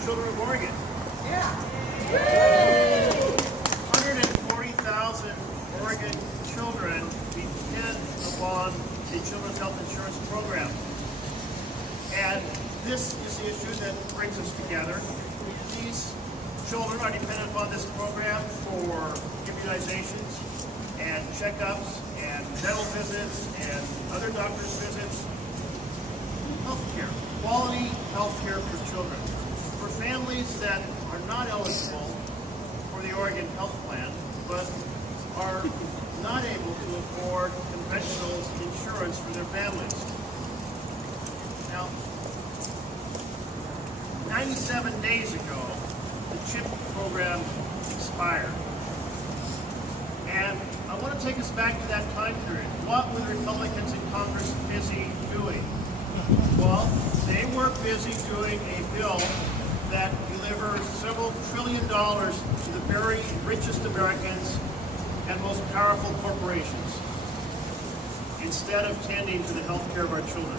the children of Oregon. Yeah. 140,000 Oregon children depend upon the Children's Health Insurance Program. And this is the issue that brings us together. These children are dependent upon this program for immunizations and checkups and dental visits and other doctor's visits. Health care, quality health care for children. For families that are not eligible for the Oregon Health Plan, but are not able to afford conventional insurance for their families. Now, 97 days ago, the CHIP program expired. And I want to take us back to that time period. What were the Republicans in Congress busy doing? Well, they were busy doing a bill that delivers several $1 trillion to the very richest Americans and most powerful corporations, instead of tending to the health care of our children.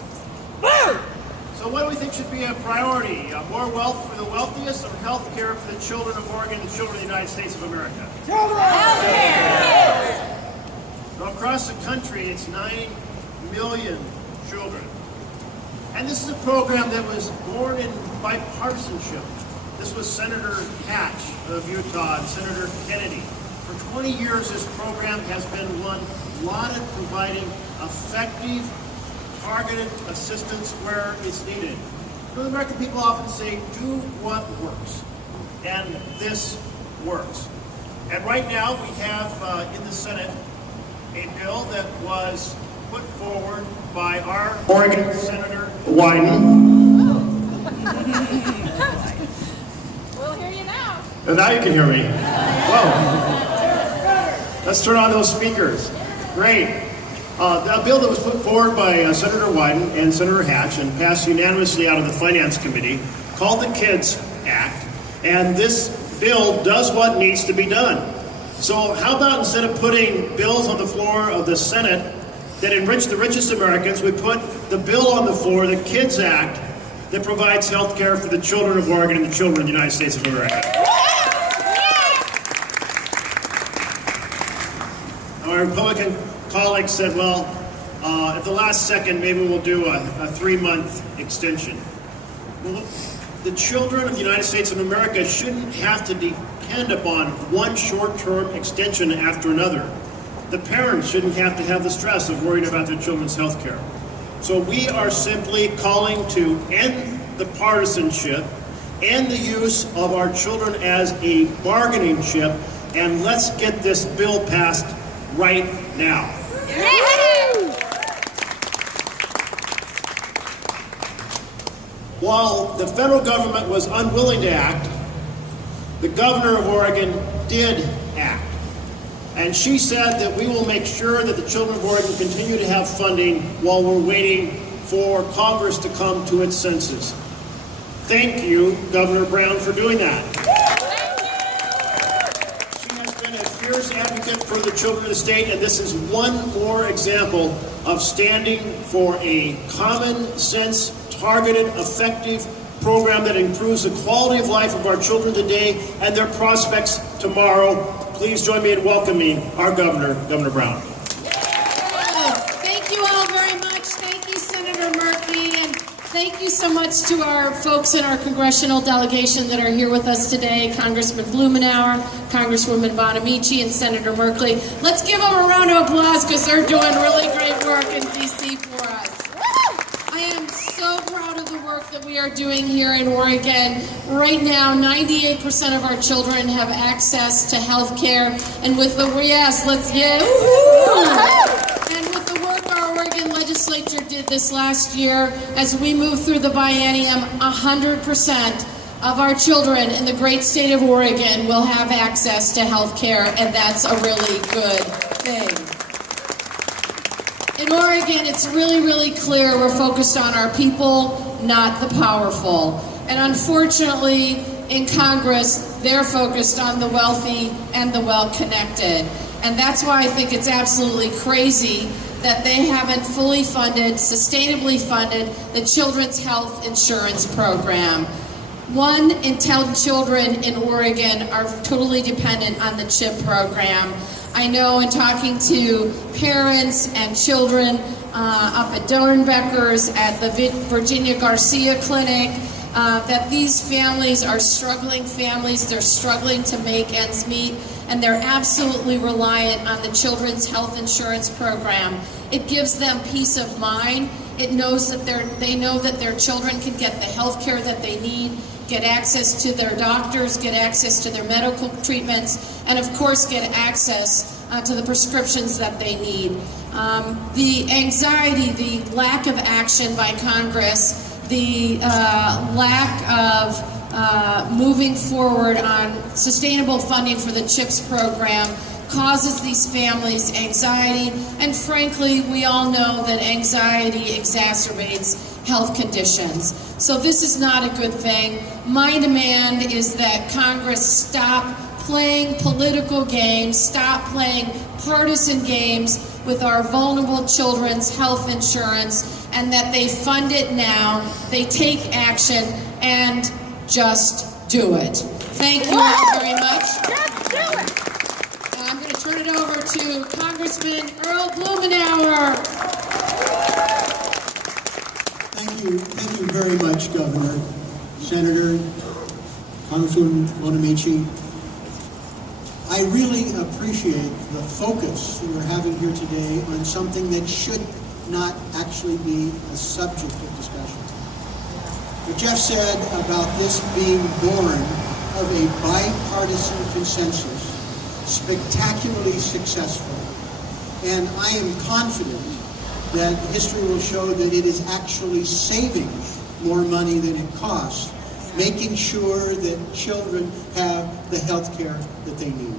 So what do we think should be a priority? More wealth for the wealthiest, or health care for the children of Oregon and the children of the United States of America? Health care! So across the country, it's 9 million children. And this is a program that was born in bipartisanship. This was Senator Hatch of Utah and Senator Kennedy. For 20 years, this program has been one lauded, providing effective, targeted assistance where it's needed. The American people often say, do what works. And this works. And right now, we have in the Senate a bill that was put forward by our Oregon Senator Wyden. We'll hear you now. And now you can hear me. Whoa. Let's turn on those speakers. Great. The bill that was put forward by Senator Wyden and Senator Hatch and passed unanimously out of the Finance Committee, called the KIDS Act. And this bill does what needs to be done. So how about, instead of putting bills on the floor of the Senate that enrich the richest Americans, we put the bill on the floor, the KIDS Act, that provides health care for the children of Oregon and the children of the United States of America. Our Republican colleagues said, well, at the last second, maybe we'll do a 3-month extension. Well, the children of the United States of America shouldn't have to depend upon one short-term extension after another. The parents shouldn't have to have the stress of worrying about their children's health care. So we are simply calling to end the partisanship, end the use of our children as a bargaining chip, and let's get this bill passed right now. While the federal government was unwilling to act, the governor of Oregon did act. And she said that we will make sure that the children of Oregon continue to have funding while we're waiting for Congress to come to its senses. Thank you, Governor Brown, for doing that. She has been a fierce advocate for the children of the state, and this is one more example of standing for a common sense, targeted, effective program that improves the quality of life of our children today and their prospects tomorrow. Please join me in welcoming our governor, Governor Brown. Thank you all very much. Thank you, Senator Murphy, and thank you so much to our folks in our congressional delegation that are here with us today, Congressman Blumenauer, Congresswoman Bonamici, and Senator Merkley. Let's give them a round of applause because they're doing really great work in D.C. for us. I am so proud of the work that we are doing here in Oregon. Right now, 98% of our children have access to health care. And with the, And with the work our Oregon legislature did this last year, as we move through the biennium, 100% of our children in the great state of Oregon will have access to health care, and that's a really good thing. In Oregon, it's really, really clear we're focused on our people, not the powerful. And unfortunately, in Congress, they're focused on the wealthy and the well-connected. And that's why I think it's absolutely crazy that they haven't fully funded, sustainably funded, the Children's Health Insurance Program. 1 in 10 children in Oregon are totally dependent on the CHIP program. I know in talking to parents and children up at Dornbecker's, at the Virginia Garcia Clinic, that these families are struggling families. They're struggling to make ends meet, and they're absolutely reliant on the Children's Health Insurance Program. It gives them peace of mind. It knows that they know that their children can get the health care that they need, get access to their doctors, get access to their medical treatments, and of course get access to the prescriptions that they need. The anxiety, the lack of action by Congress, the lack of moving forward on sustainable funding for the CHIPS program causes these families anxiety, and frankly, we all know that anxiety exacerbates health conditions. So this is not a good thing. My demand is that Congress stop playing political games, stop playing partisan games with our vulnerable children's health insurance, and that they fund it now, they take action, and just do it. Thank you all very much. Just do it. I'm going to turn it over to Congressman Earl Blumenauer. Thank you very much, Governor, Senator, Congresswoman Bonamici. I really appreciate the focus that we're having here today on something that should not actually be a subject of discussion. What Jeff said about this being born of a bipartisan consensus, spectacularly successful, and I am confident that history will show that it is actually saving more money than it costs, making sure that children have the health care that they need.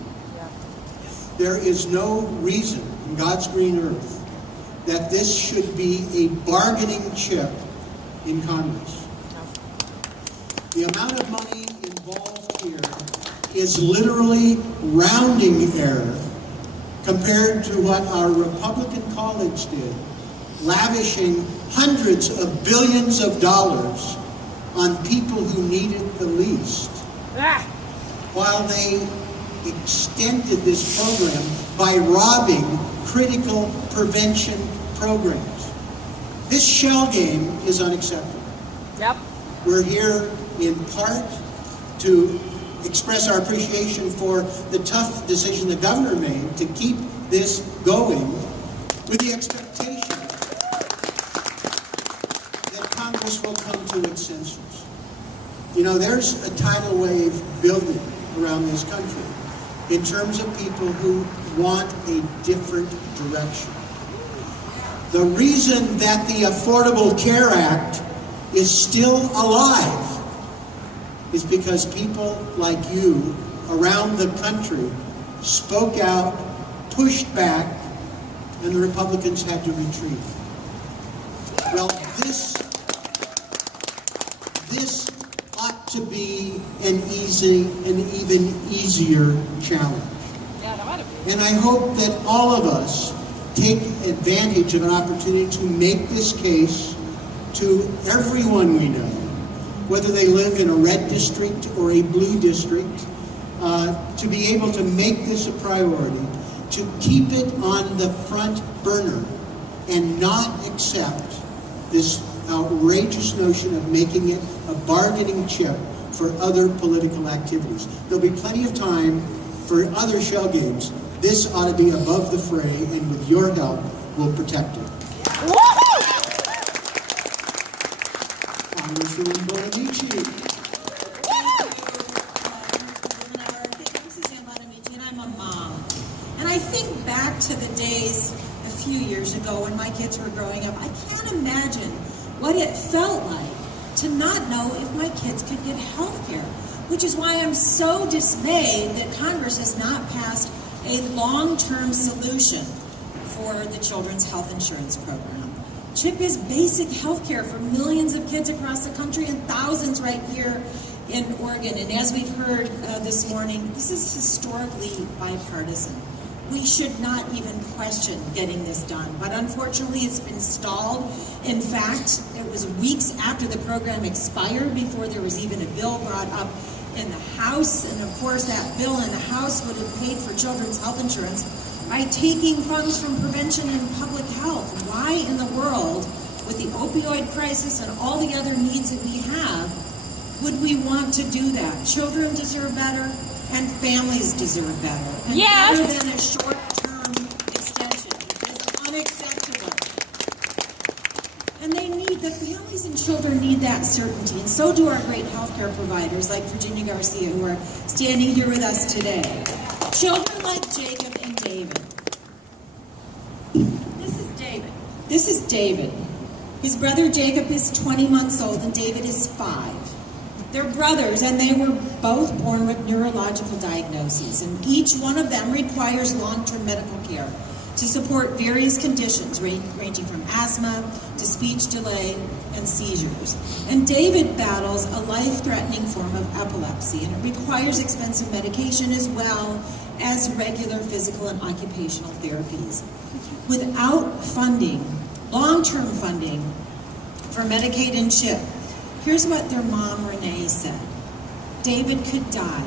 There is no reason in God's green earth that this should be a bargaining chip in Congress. The amount of money involved here is literally rounding error compared to what our Republican colleagues did, lavishing hundreds of billions of dollars on people who need it the least, while they extended this program by robbing critical prevention programs. This shell game is unacceptable. Yep. We're here in part to express our appreciation for the tough decision the governor made to keep this going, with the expectation that Congress will come to its senses. You know, there's a tidal wave building around this country in terms of people who want a different direction. The reason that the Affordable Care Act is still alive is because people like you around the country spoke out, pushed back, and the Republicans had to retreat. Well, this ought to be an even easier challenge. Yeah, that ought to be. And I hope that all of us take advantage of an opportunity to make this case to everyone we know, whether they live in a red district or a blue district, to be able to make this a priority, to keep it on the front burner and not accept this outrageous notion of making it a bargaining chip for other political activities. There'll be plenty of time for other shell games. This ought to be above the fray, and with your help, we'll protect it. Congresswoman Bonamici. I'm Suzanne Bonamici, and I'm a mom. And I think back to the days a few years ago when my kids were growing up. I can't imagine what it felt like to not know if my kids could get health care, which is why I'm so dismayed that Congress has not passed a long-term solution for the Children's Health Insurance Program. CHIP is basic health care for millions of kids across the country and thousands right here in Oregon. And as we've heard this morning, this is historically bipartisan. We should not even question getting this done, but unfortunately it's been stalled. In fact, it was weeks after the program expired before there was even a bill brought up in the House, and of course that bill in the House would have paid for children's health insurance by taking funds from prevention and public health. Why in the world, with the opioid crisis and all the other needs that we have, would we want to do that? Children deserve better, and families deserve better. And Yes. better than a short-term extension. It is unacceptable. And the families and children need that certainty, and so do our great healthcare providers like Virginia Garcia, who are standing here with us today. Children like Jacob and David. This is David. This is David. His brother Jacob is 20 months old and David is 5. They're brothers, and they were both born with neurological diagnoses, and each one of them requires long-term medical care to support various conditions ranging from asthma to speech delay and seizures. And David battles a life-threatening form of epilepsy, and it requires expensive medication as well as regular physical and occupational therapies. Without funding, long-term funding for Medicaid and CHIP, here's what their mom, Renee, said. David could die.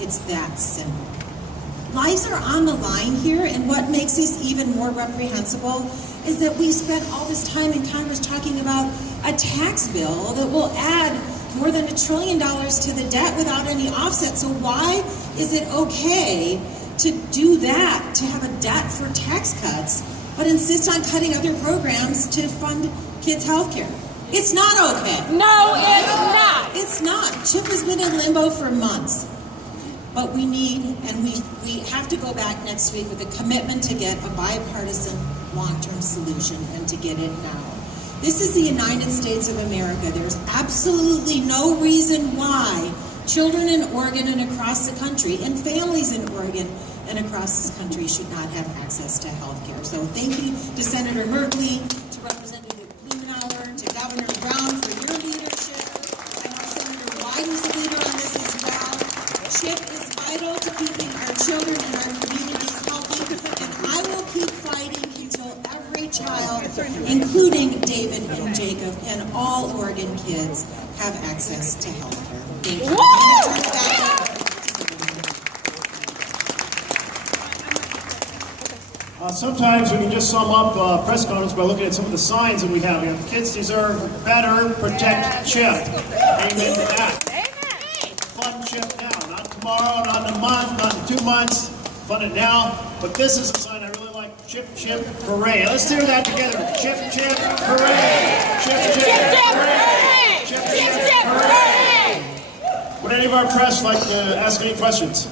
It's that simple. Lives are on the line here, and what makes this even more reprehensible is that we spent all this time in Congress talking about a tax bill that will add more than $1 trillion to the debt without any offset. So why is it okay to do that, to have a debt for tax cuts, but insist on cutting other programs to fund kids' health care? It's not okay. No, it's not. It's not. CHIP has been in limbo for months. But we need, and we have to go back next week with a commitment to get a bipartisan long-term solution and to get it now. This is the United States of America. There's absolutely no reason why children in Oregon and across the country, and families in Oregon and across this country, should not have access to health care. So thank you to Senator Merkley, to Representative Blumenauer, to Governor Brown for your leadership. I know Senator Wyden's a leader on this as well. CHIP is vital to keeping our children and our communities healthy, and I will keep fighting until every child, including David and Jacob and all Oregon kids, have access to health care. Thank you. I'm going to turn it back over. Sometimes we can just sum up press conference by looking at some of the signs that we have. We have kids deserve better, protect CHIP. Amen to that. Fund CHIP now, not tomorrow, not in a month, not in 2 months. Fund it now. But this is a sign I really like. CHIP, CHIP, hooray. Let's do that together. CHIP, CHIP, hooray. CHIP, CHIP, hooray. CHIP, CHIP, hooray. Would any of our press like to ask any questions?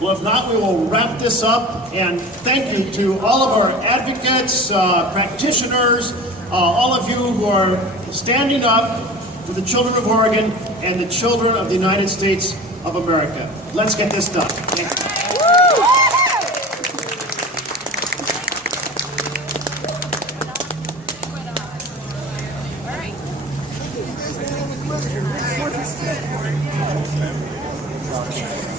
Well, if not, we will wrap this up, and thank you to all of our advocates, practitioners, all of you who are standing up for the children of Oregon and the children of the United States of America. Let's get this done. Thank you. All right.